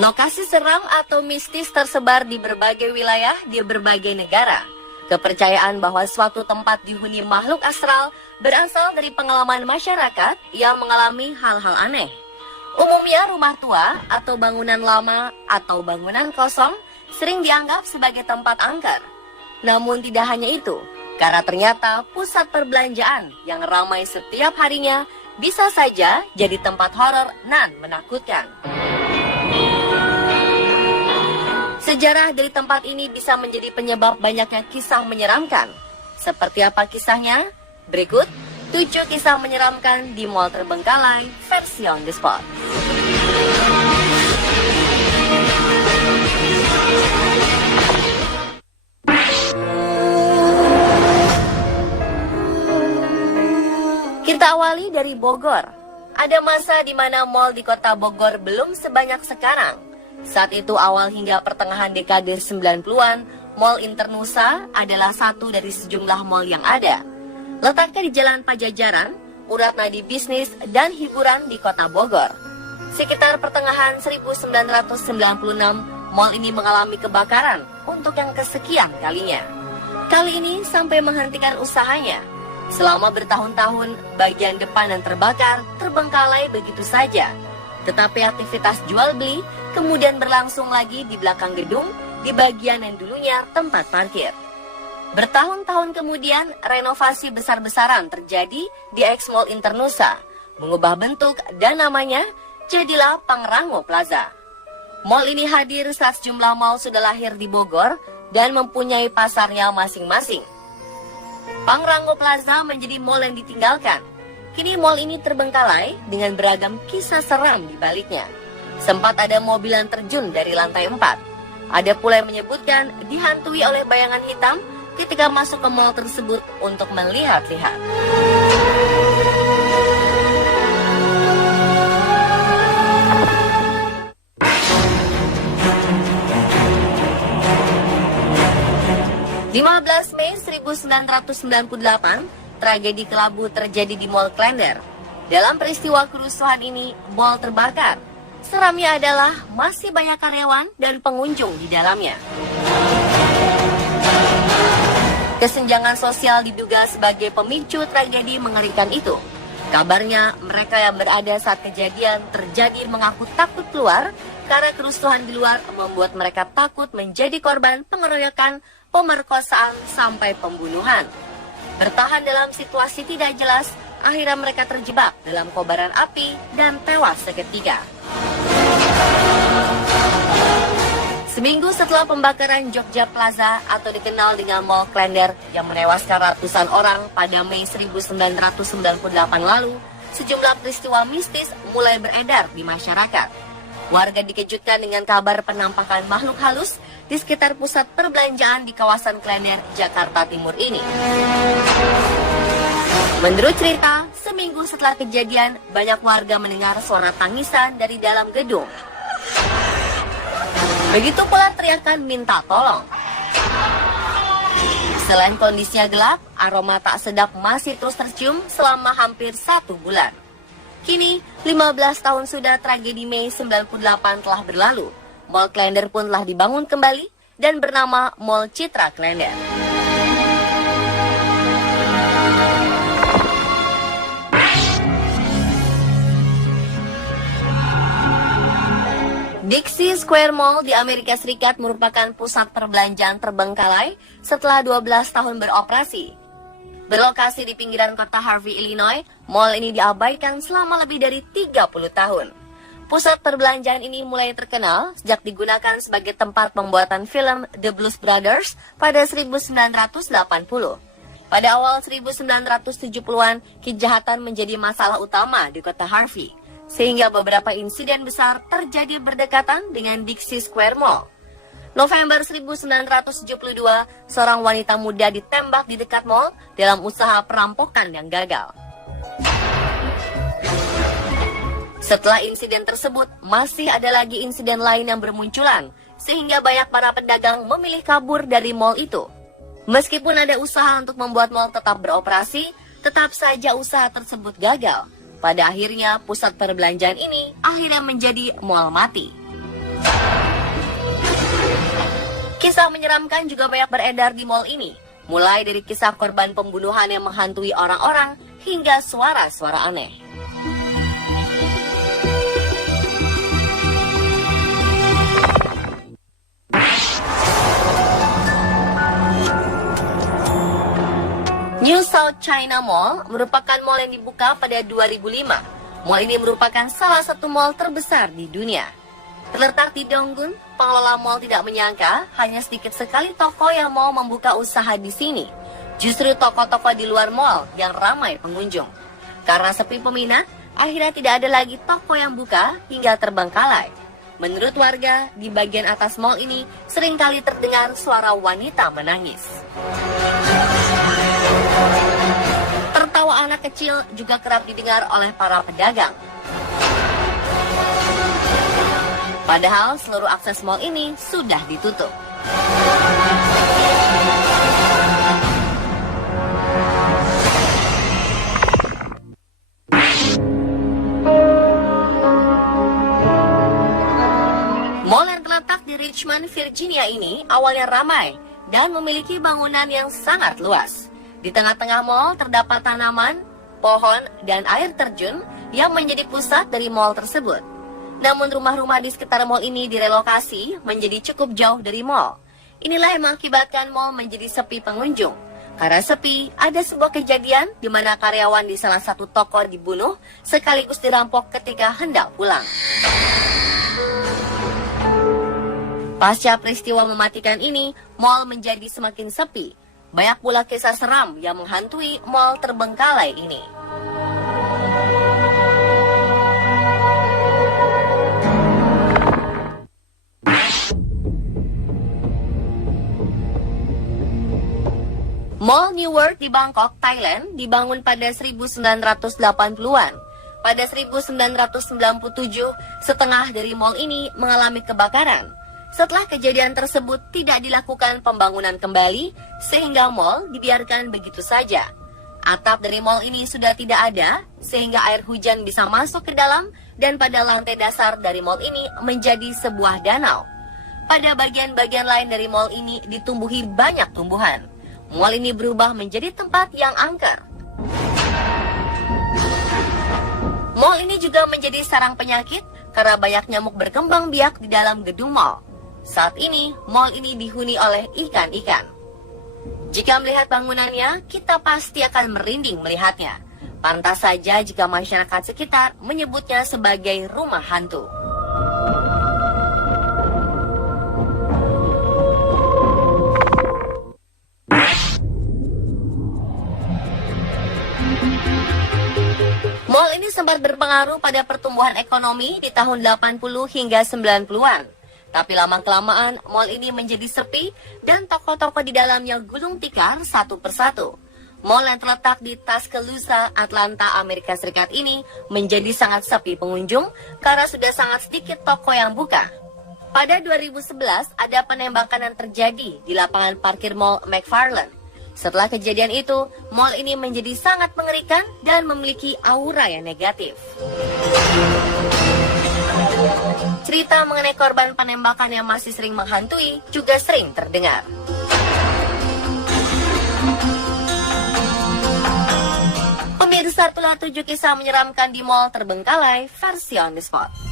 Lokasi seram atau mistis tersebar di berbagai wilayah di berbagai negara. Kepercayaan bahwa suatu tempat dihuni makhluk astral berasal dari pengalaman masyarakat yang mengalami hal-hal aneh. Umumnya rumah tua atau bangunan lama atau bangunan kosong sering dianggap sebagai tempat angker. Namun tidak hanya itu, karena ternyata pusat perbelanjaan yang ramai setiap harinya bisa saja jadi tempat horor nan menakutkan. Sejarah dari tempat ini bisa menjadi penyebab banyaknya kisah menyeramkan. Seperti apa kisahnya? Berikut 7 kisah menyeramkan di Mall Terbengkalai versi On The Spot. Kita awali dari Bogor. Ada masa di mana mall di kota Bogor belum sebanyak sekarang. Saat itu awal hingga pertengahan dekade 90-an, Mall Internusa adalah satu dari sejumlah mall yang ada. Letaknya di Jalan Pajajaran, urat nadi bisnis dan hiburan di kota Bogor. Sekitar pertengahan 1996, mall ini mengalami kebakaran untuk yang kesekian kalinya. Kali ini sampai menghentikan usahanya. Selama bertahun-tahun, bagian depan yang terbakar terbengkalai begitu saja. Tetapi aktivitas jual beli kemudian berlangsung lagi di belakang gedung di bagian yang dulunya tempat parkir. Bertahun-tahun kemudian renovasi besar-besaran terjadi di X Mall Internusa, mengubah bentuk dan namanya jadilah Pangrango Plaza. Mall ini hadir saat sejumlah mall sudah lahir di Bogor dan mempunyai pasarnya masing-masing. Pangrango Plaza menjadi mall yang ditinggalkan. Kini mall ini terbengkalai dengan beragam kisah seram di baliknya. Sempat ada mobil yang terjun dari lantai 4. Ada pula yang menyebutkan dihantui oleh bayangan hitam ketika masuk ke mall tersebut untuk melihat-lihat. Mei 1998, tragedi kelabu terjadi di Mall Klender. Dalam peristiwa kerusuhan ini, mall terbakar. Seramnya adalah masih banyak karyawan dan pengunjung di dalamnya. Kesenjangan sosial diduga sebagai pemicu tragedi mengerikan itu. Kabarnya, mereka yang berada saat kejadian terjadi mengaku takut keluar karena kerusuhan di luar membuat mereka takut menjadi korban pengeroyokan, pemerkosaan, sampai pembunuhan. Bertahan dalam situasi tidak jelas, akhirnya mereka terjebak dalam kobaran api dan tewas seketika. Seminggu setelah pembakaran Jogja Plaza atau dikenal dengan Mall Klender yang menewaskan ratusan orang pada Mei 1998 lalu, sejumlah peristiwa mistis mulai beredar di masyarakat. Warga dikejutkan dengan kabar penampakan makhluk halus di sekitar pusat perbelanjaan di kawasan Klender, Jakarta Timur ini. Menurut cerita, seminggu setelah kejadian, banyak warga mendengar suara tangisan dari dalam gedung. Begitu pula teriakan minta tolong. Selain kondisinya gelap, aroma tak sedap masih terus tercium selama hampir 1 bulan. Kini, 15 tahun sudah tragedi Mei 98 telah berlalu. Mall Klender pun telah dibangun kembali dan bernama Mall Citra Klender. Dixie Square Mall di Amerika Serikat merupakan pusat perbelanjaan terbengkalai setelah 12 tahun beroperasi. Berlokasi di pinggiran kota Harvey, Illinois, mall ini diabaikan selama lebih dari 30 tahun. Pusat perbelanjaan ini mulai terkenal sejak digunakan sebagai tempat pembuatan film The Blues Brothers pada 1980. Pada awal 1970-an, kejahatan menjadi masalah utama di kota Harvey, sehingga beberapa insiden besar terjadi berdekatan dengan Dixie Square Mall. November 1972, seorang wanita muda ditembak di dekat mall dalam usaha perampokan yang gagal. Setelah insiden tersebut, masih ada lagi insiden lain yang bermunculan, sehingga banyak para pedagang memilih kabur dari mall itu. Meskipun ada usaha untuk membuat mall tetap beroperasi, tetap saja usaha tersebut gagal. Pada akhirnya, pusat perbelanjaan ini akhirnya menjadi mall mati. Kisah menyeramkan juga banyak beredar di mal ini, mulai dari kisah korban pembunuhan yang menghantui orang-orang hingga suara-suara aneh. New South China Mall merupakan mall yang dibuka pada 2005. Mall ini merupakan salah satu mall terbesar di dunia. Terletak di Donggun, pengelola mall tidak menyangka hanya sedikit sekali toko yang mau membuka usaha di sini. Justru toko-toko di luar mall yang ramai pengunjung. Karena sepi peminat, akhirnya tidak ada lagi toko yang buka hingga terbengkalai. Menurut warga, di bagian atas mall ini seringkali terdengar suara wanita menangis. Tertawa anak kecil juga kerap didengar oleh para pedagang. Padahal seluruh akses mal ini sudah ditutup. Mall yang terletak di Richmond, Virginia ini awalnya ramai dan memiliki bangunan yang sangat luas. Di tengah-tengah mall terdapat tanaman, pohon, dan air terjun yang menjadi pusat dari mall tersebut. Namun rumah-rumah di sekitar mall ini direlokasi menjadi cukup jauh dari mall. Inilah yang mengakibatkan mall menjadi sepi pengunjung. Karena sepi, ada sebuah kejadian di mana karyawan di salah satu toko dibunuh sekaligus dirampok ketika hendak pulang. Pasca peristiwa mematikan ini, mall menjadi semakin sepi. Banyak pula kisah seram yang menghantui mall terbengkalai ini. Mall New World di Bangkok, Thailand dibangun pada 1980-an. Pada 1997, setengah dari mall ini mengalami kebakaran. Setelah kejadian tersebut tidak dilakukan pembangunan kembali, sehingga mall dibiarkan begitu saja. Atap dari mall ini sudah tidak ada, sehingga air hujan bisa masuk ke dalam, dan pada lantai dasar dari mall ini menjadi sebuah danau. Pada bagian-bagian lain dari mall ini ditumbuhi banyak tumbuhan. Mall ini berubah menjadi tempat yang angker. Mall ini juga menjadi sarang penyakit karena banyak nyamuk berkembang biak di dalam gedung mall. Saat ini, mall ini dihuni oleh ikan-ikan. Jika melihat bangunannya, kita pasti akan merinding melihatnya. Pantas saja jika masyarakat sekitar menyebutnya sebagai rumah hantu. Mall ini sempat berpengaruh pada pertumbuhan ekonomi di tahun 80 hingga 90-an. Tapi lama-kelamaan, mall ini menjadi sepi dan toko-toko di dalamnya gulung tikar satu persatu. Mall yang terletak di Tuscaloosa, Atlanta, Amerika Serikat ini menjadi sangat sepi pengunjung karena sudah sangat sedikit toko yang buka. Pada 2011, ada penembakan yang terjadi di lapangan parkir mall McFarland. Setelah kejadian itu, mall ini menjadi sangat mengerikan dan memiliki aura yang negatif. Cerita mengenai korban penembakan yang masih sering menghantui juga sering terdengar. Pemirsa, itulah 7 kisah menyeramkan di mall terbengkalai versi On The Spot.